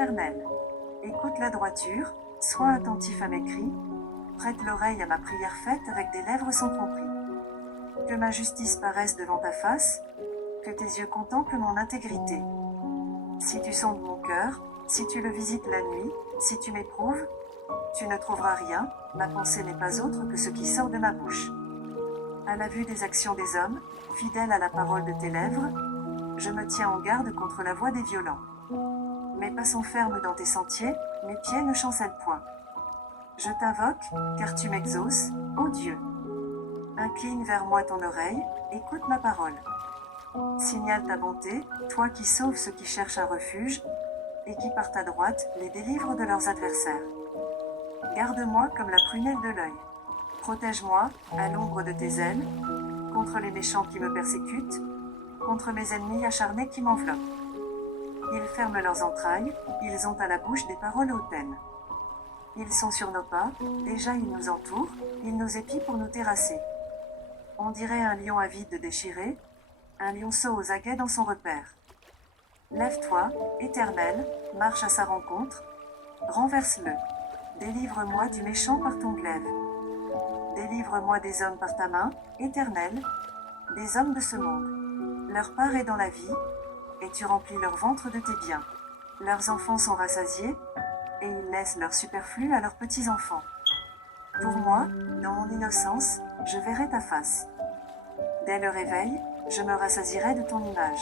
Éternel. Écoute la droiture, sois attentif à mes cris, prête l'oreille à ma prière faite avec des lèvres sans tromperie. Que ma justice paraisse devant ta face, que tes yeux contemplent mon intégrité. Si tu sondes mon cœur, si tu le visites la nuit, si tu m'éprouves, tu ne trouveras rien, ma pensée n'est pas autre que ce qui sort de ma bouche. À la vue des actions des hommes, fidèle à la parole de tes lèvres, je me tiens en garde contre la voix des violents. Mes pas sont fermes dans tes sentiers, mes pieds ne chancellent point. Je t'invoque, car tu m'exauces, ô Dieu. Incline vers moi ton oreille, écoute ma parole. Signale ta bonté, toi qui sauves ceux qui cherchent un refuge, et qui par ta droite les délivres de leurs adversaires. Garde-moi comme la prunelle de l'œil. Protège-moi, à l'ombre de tes ailes, contre les méchants qui me persécutent, contre mes ennemis acharnés qui m'enveloppent. Ils ferment leurs entrailles, ils ont à la bouche des paroles hautaines. Ils sont sur nos pas, déjà ils nous entourent, ils nous épient pour nous terrasser. On dirait un lion avide de déchirer, un lionceau aux aguets dans son repère. Lève-toi, Éternel, marche à sa rencontre, renverse-le. Délivre-moi du méchant par ton glaive. Délivre-moi des hommes par ta main, Éternel, des hommes de ce monde. Leur part est dans la vie, et tu remplis leur ventre de tes biens. Leurs enfants sont rassasiés, et ils laissent leur superflu à leurs petits-enfants. Pour moi, dans mon innocence, je verrai ta face. Dès le réveil, je me rassasierai de ton image.